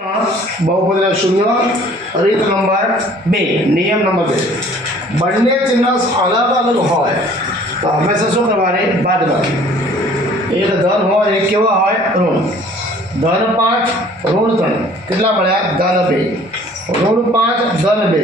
बहुपदीના શૂન્ય રીત નંબર 2 નિયમ નંબર 2 બંને ચિહ્ન અલગ અલગ હોય તો હંમેશા શું કરવાની બાદબાકી એક ધન હોય એક કેવા હોય ઋણ ધન 5 ઋણ 3 કેટલા મળ્યા ધન 2 ઋણ 5 ધન 2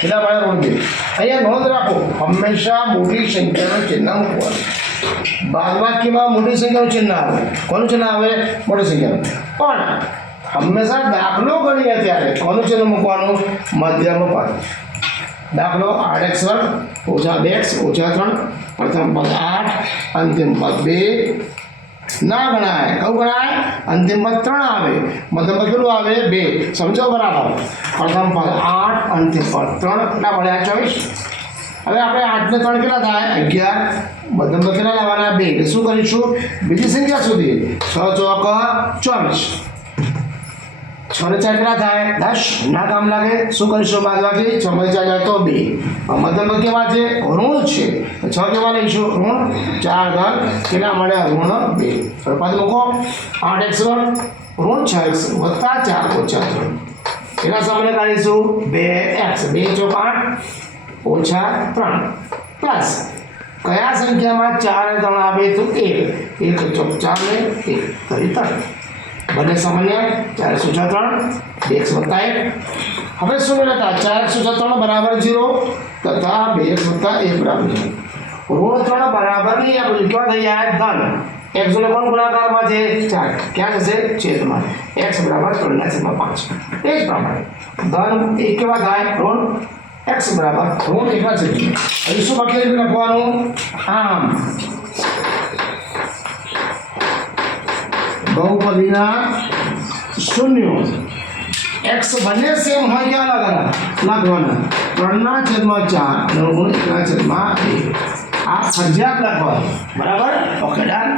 કેટલા મળ્યા ઋણ 2 અહીંયા નોંધ રાખો હંમેશા મોટી સંખ્યાનું ચિહ્ન મૂકવાનું બાદબાકીમાં મોટી સંખ્યાનું ચિહ્ન આવે કોનું ચિહ્ન આવે મોટી સંખ્યાનું પણ હંમેશા દાખલો ગણીએ ત્યારે કોનું ચિહ્ન મૂકવાનું મધ્યમ પદ દાખલો 8x ઓછા 2x ઓછા 3 પ્રથમ પદ 8 અંતિમ પદ 2 ના ગણાય કયું ગણાય અંતિમ પદ 3 આવે મધ્યમ પદ કેટલું આવે 2 સમજો બરાબર પ્રથમ પદ 8 અંતિમ પદ 3 કેટલા મળ્યા 24 હવે આપણે 8 ને 3 કેટલા થાય 11 મધ્યમ પદ કેટલા લાવવાના 2 એટલે શું કરીશું બીજી સંખ્યા સુધી 6 ચોક 24 6 ને 4 કેટલા થાય 10 ના કામ લાગે શું કરીશું બાદબાકી 6 માંથી 4 જાય તો 2 મધ્યમ કેવા છે ઋણ છે 6 કેવા લઈશું ઋણ 4 ઘન કેટલા મળ્યા ઋણ 2 હવે પદ મૂકો 8x ઋણ 6x વત્તા 4 ઓછા 3 એના સામે કાઢીશું 2x 2 ચોક 8 ઓછા 3 પ્લસ કયા સંખ્યામાં 4 3 આવે તો 1 1 ચોક 4 ને 1 કરી 3 બંને સામાન્ય 4 ઓછા 3 2x વત્તા 1 હવે શું લેતા 4x ઓછા 3 બરાબર 0 તથા 2x વત્તા 1 બરાબર 0 ઋણ 3 બરાબર નહીં આપણે કેવા થઈ જાય ધન x ને કોણ ગુણાકારમાં છે 4 ક્યાં જશે છેદમાં x બરાબર 3/5 એ જ પ્રમાણે ધન એ કેવા થાય ઋણ x બરાબર ઋણ 1 છે અહીં શું બાકી લખવાનું આમ बहुपदीना शून्य x બંને સેમ હોય કે અલગ અલગ લખવાના 3/4 ઋણ 1/1 આ ફરજિયાત લખવાનું બરાબર ઓકે ડન